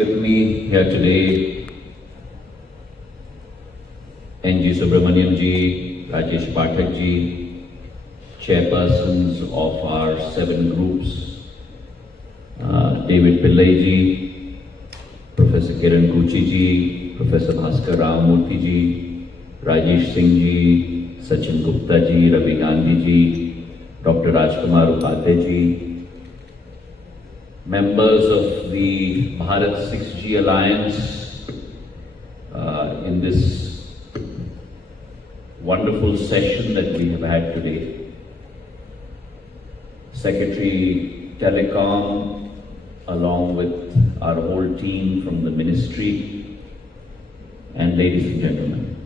With me here today, N.G. Subramaniam ji, Rajesh Pathak ji, chairpersons of our 7 groups, David Pillai ji, Professor Kiran Kuchi ji, Professor Bhaskar Ramamurthy ji, Rajesh Singh ji, Sachin Gupta ji, Ravi Gandhi ji, Dr. Rajkumar Upadhyay ji, members of the Bharat 6G Alliance in this wonderful session that we have had today. Secretary Telecom, along with our whole team from the ministry, and ladies and gentlemen.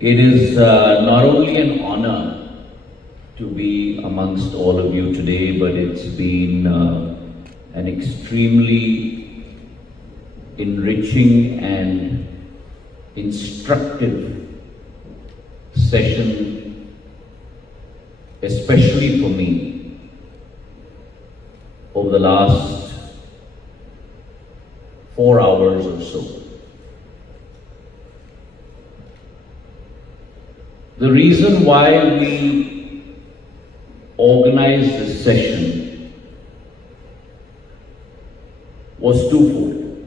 It is not only an honor to be amongst all of you today, but it's been an extremely enriching and instructive session, especially for me, over the last 4 hours or so. The reason why we organized this session was twofold.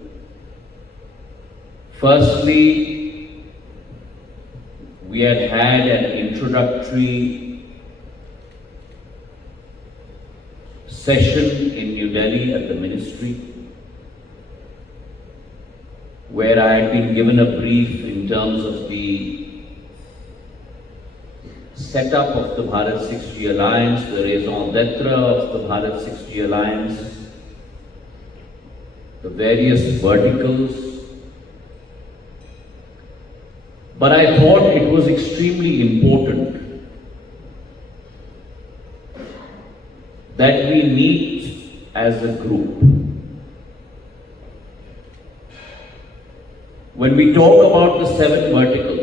Firstly, we had an introductory session in New Delhi at the ministry, where I had been given a brief in terms of the setup of the Bharat 6G Alliance, the raison d'etre of the Bharat 6G Alliance, the various verticals. But I thought it was extremely important that we meet as a group. When we talk about the 7 verticals,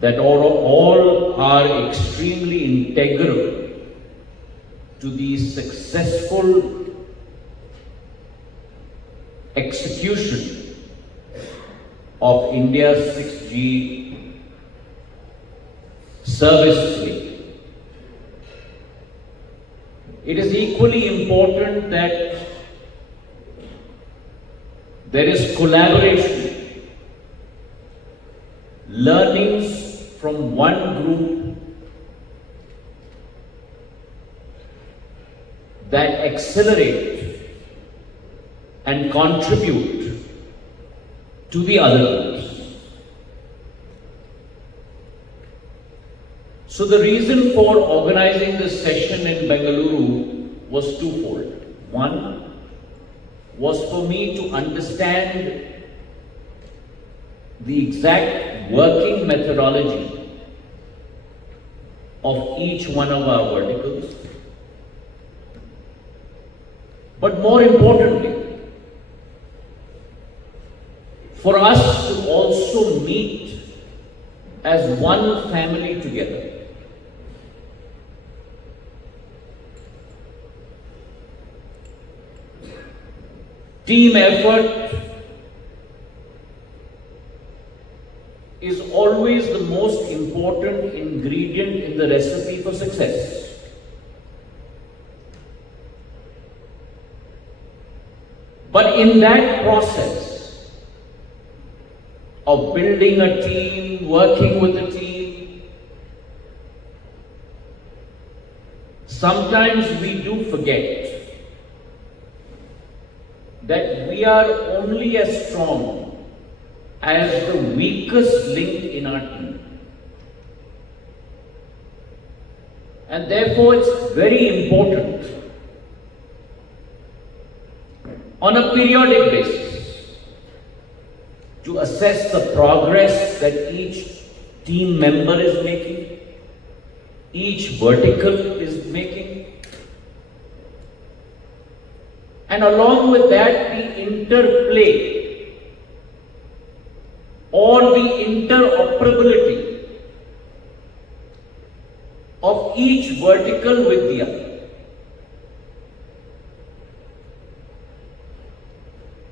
that all are extremely integral to the successful execution of India's 6G service fleet. It is equally important that there is collaboration, learnings from one group that accelerate and contribute to the other groups. So the reason for organizing this session in Bangalore was twofold. One was for me to understand the exact working methodology of each one of our verticals. But more importantly, for us to also meet as one family together. Team effort is always the most important ingredient in the recipe for success. But in that process of building a team, working with a team, sometimes we do forget that we are only as strong as the weakest link in our team. And therefore it's very important on a periodic basis to assess the progress that each team member is making, each vertical is making, and along with that the interplay or the interoperability of each vertical with the other.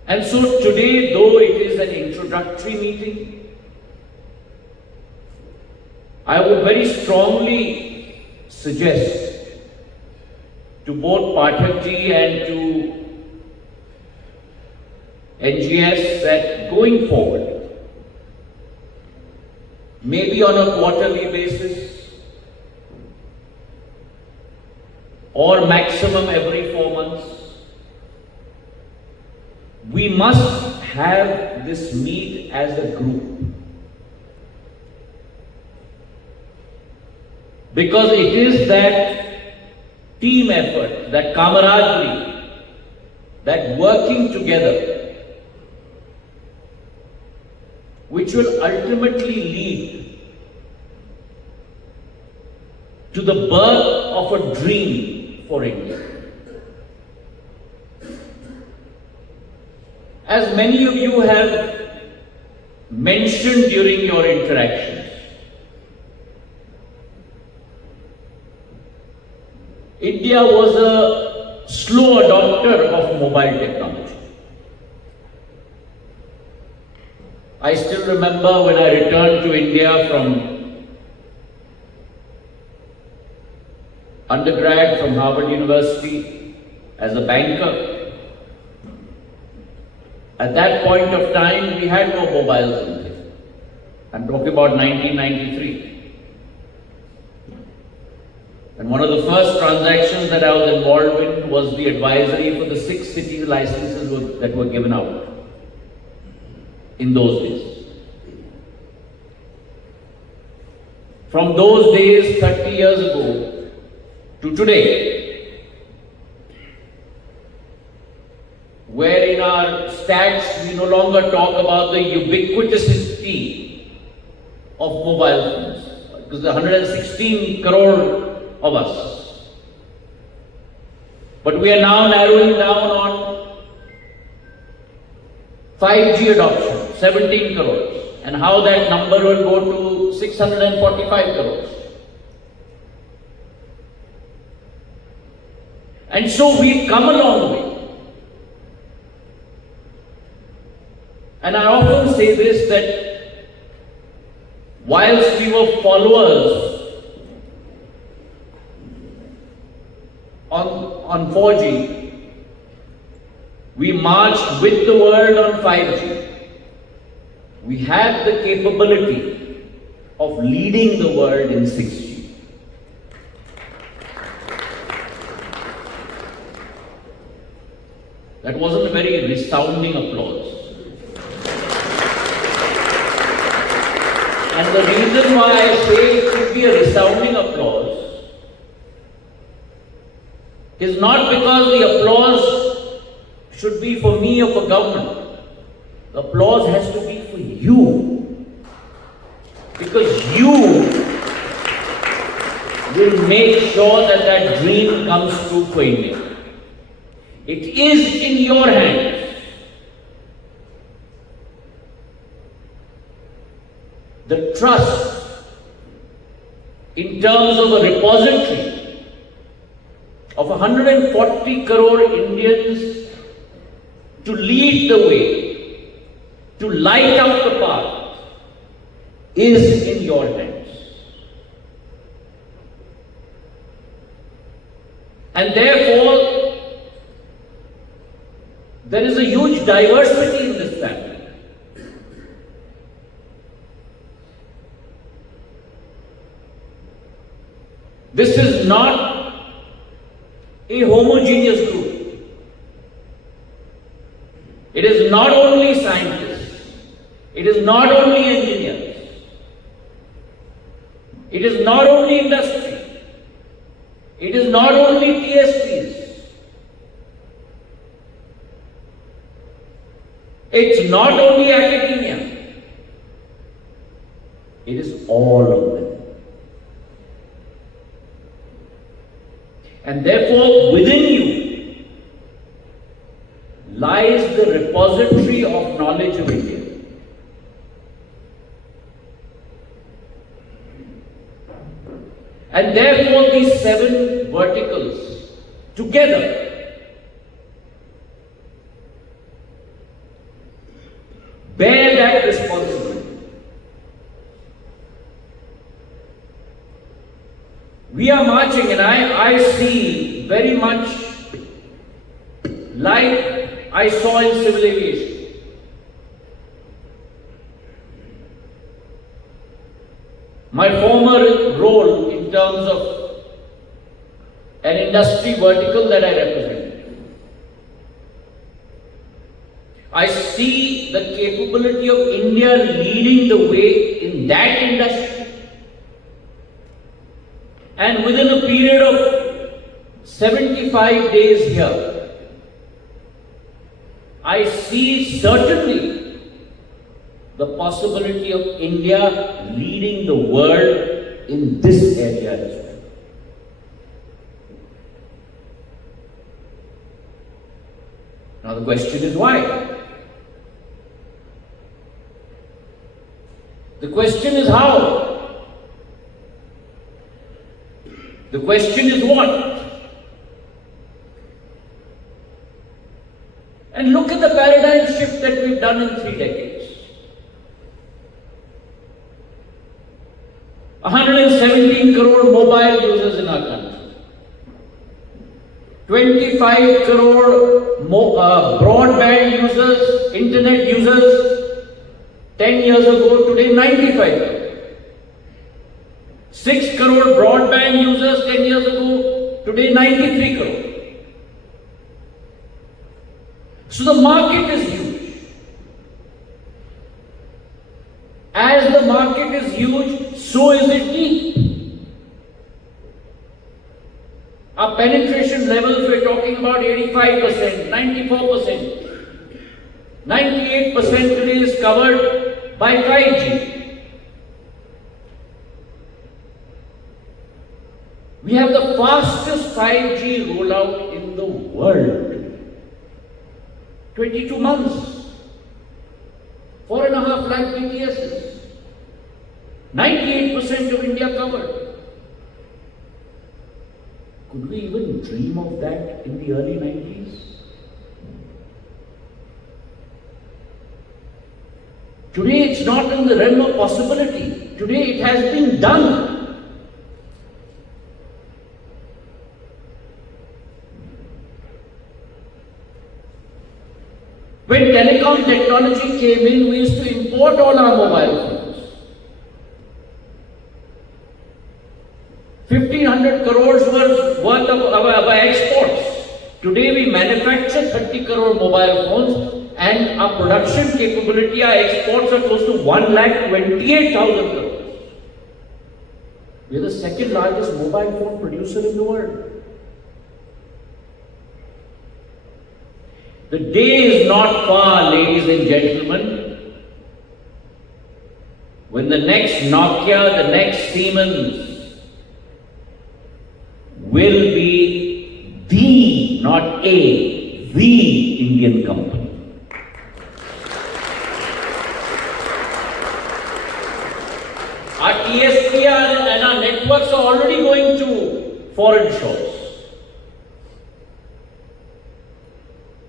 And so today, though it is an introductory meeting, I would very strongly suggest to both Pathak ji and to NGS that going forward, maybe on a quarterly basis or maximum every 4 months, we must have this meet as a group. Because it is that team effort, that camaraderie, that working together, which will ultimately lead to the birth of a dream for India. As many of you have mentioned during your interactions, India was a slow adopter of mobile technology. I still remember when I returned to India from undergrad from Harvard University as a banker. At that point of time, we had no mobiles in India. I'm talking about 1993. And one of the first transactions that I was involved in was the advisory for the 6 city licenses that were given out in those days. From those days, 30 years ago, to today, where in our stats we no longer talk about the ubiquitousity of mobile phones, because there are 116 crore of us. But we are now narrowing down on 5G adoption, 17 crores, and how that number will go to 645 crores. And so we've come a long way. And I often say this, that whilst we were followers on 4G, we marched with the world on 5G. We have the capability of leading the world in 6G. That wasn't a very resounding applause. And the reason why I say it should be a resounding applause is not because the applause should be for me or for government. The applause has to be for you. Because you will make sure that that dream comes true for India. It is in your hands. The trust in terms of a repository of 140 crore Indians to lead the way, to light up the path, is in your hands. And therefore, there is a huge diversity in this family. This is not a homogeneous group. It is not only scientists. It is not only engineers. It is not only industry. It is not only TSPs. It's not only academia. It is all of them. And therefore, within you lies the repository of knowledge of India. And therefore, 7 verticals together bear that responsibility. We are marching, and I see very much like I saw in civil aviation. My former role in terms of an industry vertical that I represent. I see the capability of India leading the way in that industry. And within a period of 75 days here, I see certainly the possibility of India leading the world in this area as well. Now the question is why? The question is how? The question is what? And look at the paradigm shift that we've done in 3 decades. 117 crore mobile users in our country. 25 crore broadband users, internet users. 10 years ago, today 95 crore. 6 crore broadband users 10 years ago, today 93 crore. So the market is huge. As the market is huge, so is it deep. Our penetration levels, we're talking about 85%, 94%. 98% today is covered by 5G. We have the fastest 5G rollout in the world. 22 months. 4.5 lakh BTSs. 98% of India covered. Could we even dream of that in the early 90s? Today it's not in the realm of possibility. Today it has been done. When telecom technology came in, we used to import all our mobile phones. 1,500 crores worth of our exports. Today we manufacture 30 crore mobile phones, and our production capability, our exports are close to 1,28,000 crores. We are the second largest mobile phone producer in the world. The day is not far, ladies and gentlemen, when the next Nokia, the next Siemens will be the, not a, the Indian company. Our TSPR and our networks are already going to foreign shores.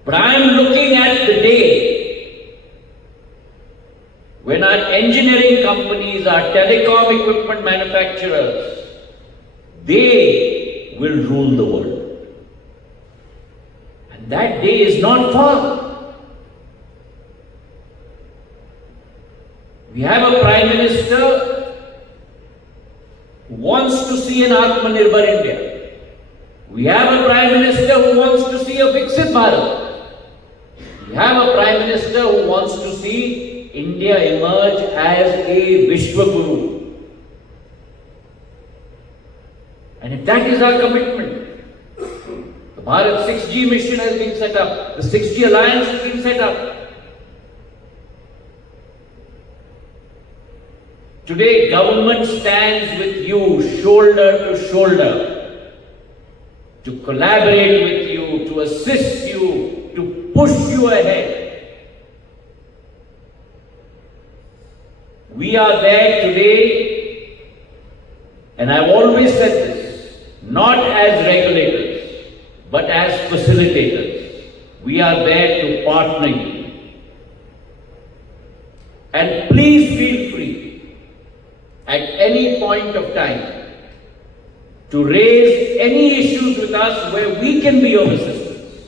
But I am looking at the day when our engineering companies, our telecom equipment manufacturers, they will rule the world. And that day is not far. We have a Prime Minister who wants to see an Atmanirbhar India. We have a Prime Minister who wants to see a Viksit Bharat. We have a Prime Minister who wants to see India emerge as a Vishwaguru. And if that is our commitment, the Bharat 6G mission has been set up, the 6G alliance has been set up. Today, government stands with you shoulder to shoulder to collaborate with you, to assist you, to push you ahead. We are there today, and I've always said this, not as regulators, but as facilitators. We are there to partner you. And please feel free at any point of time to raise any issues with us where we can be of assistance.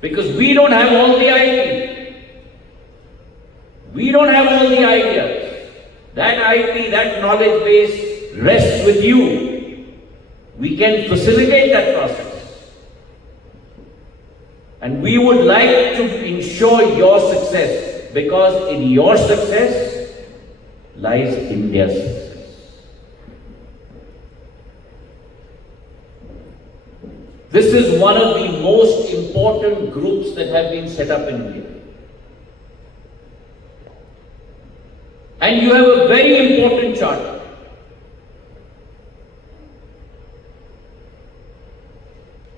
Because we don't have all the IP. We don't have all the ideas. That IP, that knowledge base rests with you. We can facilitate that process. And we would like to ensure your success, because in your success lies India's success. This is one of the most important groups that have been set up in India. And you have a very important charter.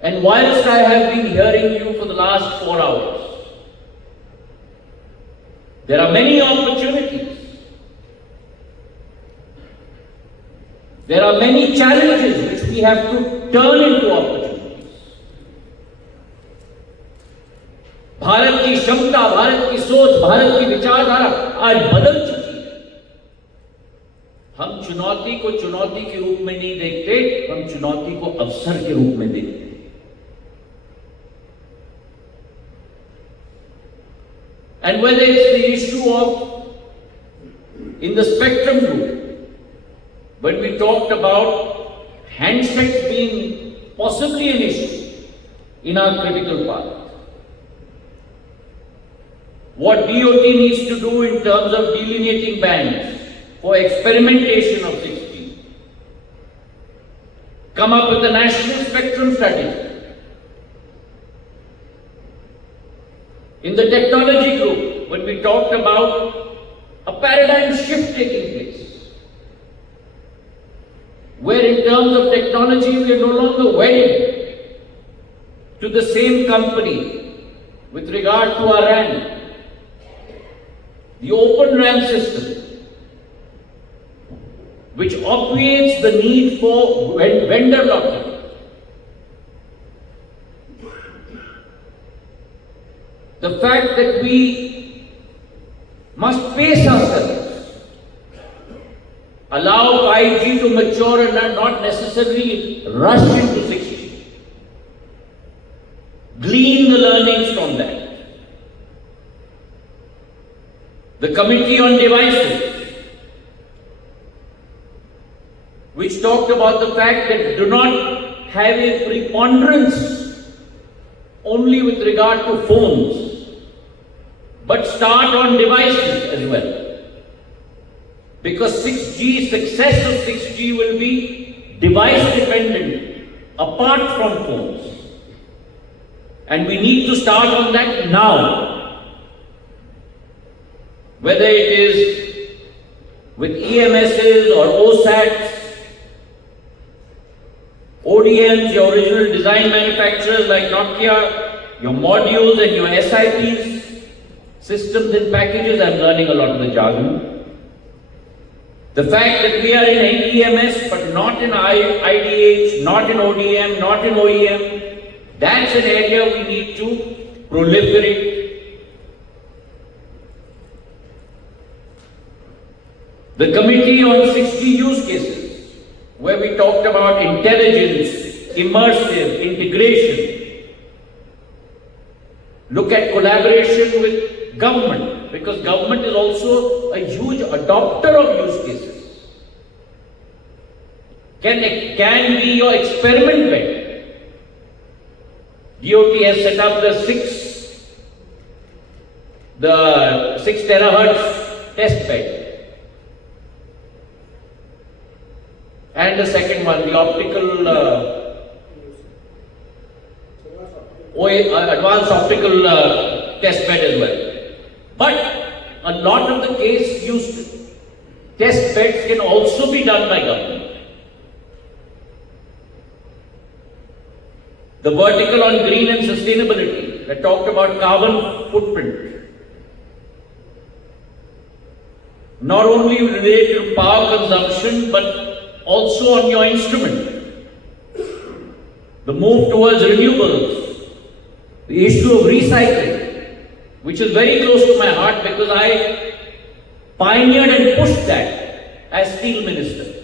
And whilst I have been hearing you for the last 4 hours, there are many opportunities. There are many challenges which we have to turn into opportunities. Bharat की क्षमता, भारत की सोच, भारत की विचारधारा आज बदल चुकी है। हम चुनौती को चुनौती के रूप में नहीं देखते, हम चुनौती को अवसर के रूप में देखते हैं। And whether it's the issue of, in the spectrum group, when we talked about handsets being possibly an issue in our critical path, what DOT needs to do in terms of delineating bands for experimentation of 6G, come up with a national spectrum strategy. In the technology group, when we talked about a paradigm shift taking place, where in terms of technology we are no longer wedded to the same company with regard to our RAN. The Open RAN system, which obviates the need for vendor locking. The fact that we must pace ourselves, allow 5G to mature and not necessarily rush into 6G. Glean the learnings from that. The Committee on Devices, which talked about the fact that do not have a preponderance only with regard to phones, but start on devices as well. Because 6G, success of 6G will be device dependent, apart from phones. And we need to start on that now. Whether it is with EMSs or OSATs, ODMs, your original design manufacturers like Nokia, your modules and your SIPs, systems and packages. I'm learning a lot of the jargon. The fact that we are in EMS but not in IDH, not in ODM, not in OEM, that's an area we need to proliferate. The Committee on 6G use cases, where we talked about intelligence, immersive, integration. Look at collaboration with government, because government is also a huge adopter of use cases. Can be your experiment bed. DOT has set up the 6 terahertz test bed. And the second one, the optical, advanced optical test bed as well. But a lot of the case used test beds can also be done by government. The vertical on green and sustainability that talked about carbon footprint. Not only related to power consumption, but also on your instrument. the move towards renewables, the issue of recycling, which is very close to my heart because I pioneered and pushed that as steel minister.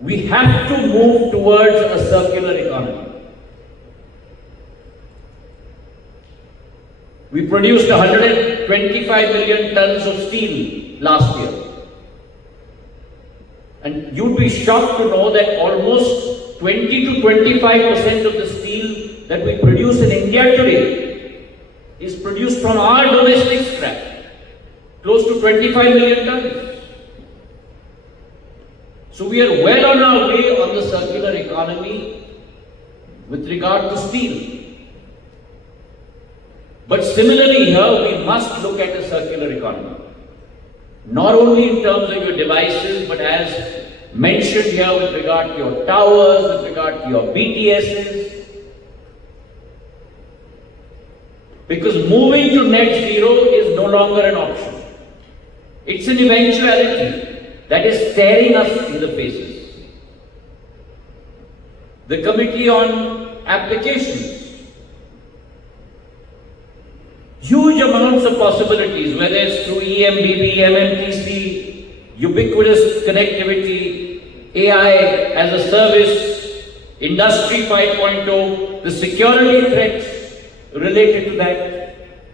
We have to move towards a circular economy. We produced 125 million tons of steel last year. And you'd be shocked to know that almost 20 to 25% of the steel that we produce in India today is produced from our domestic scrap, close to 25 million tons. So we are well on our way on the circular economy with regard to steel. But similarly here, we must look at a circular economy. Not only in terms of your devices, but as mentioned here with regard to your towers, with regard to your BTSs. Because moving to net zero is no longer an option. It's an eventuality that is staring us in the faces. The Committee on Applications. Huge amounts of possibilities, whether it's through EMBB, MMTC, ubiquitous connectivity, AI as a service, Industry 5.0, the security threats related to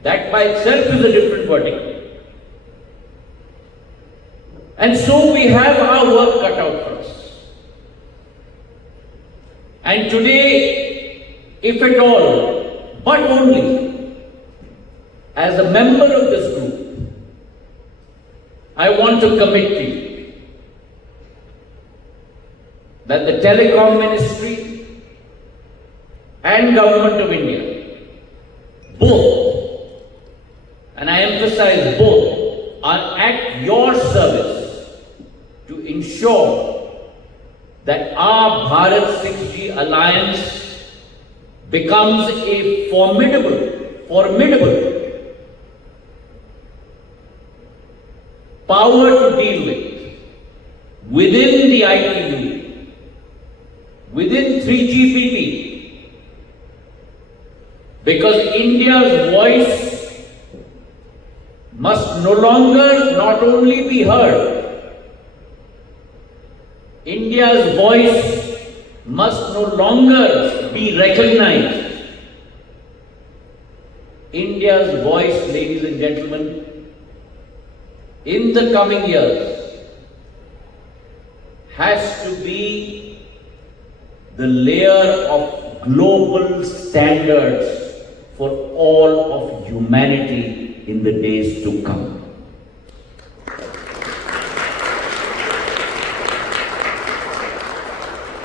that by itself is a different vertical. And so we have our work cut out for us. And today, if at all, but only, as a member of this group, I want to commit to you that the Telecom Ministry and Government of India, both, and I emphasize both, are at your service to ensure that our Bharat 6G alliance becomes a formidable power to deal with within the ITU, within 3GPP, because India's voice must no longer not only be heard, India's voice must no longer be recognized. India's voice, ladies and gentlemen, in the coming years, has to be the layer of global standards for all of humanity in the days to come.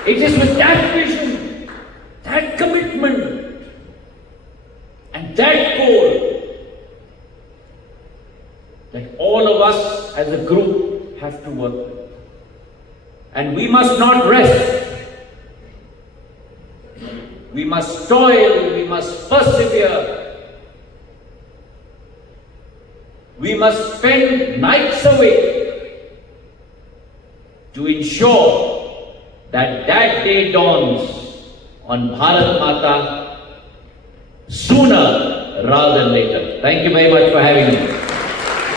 It is with that vision, that commitment, and that goal that all of us as a group have to work with. And we must not rest. We must toil, we must persevere. We must spend nights awake to ensure that that day dawns on Bharat Mata sooner rather than later. Thank you very much for having me.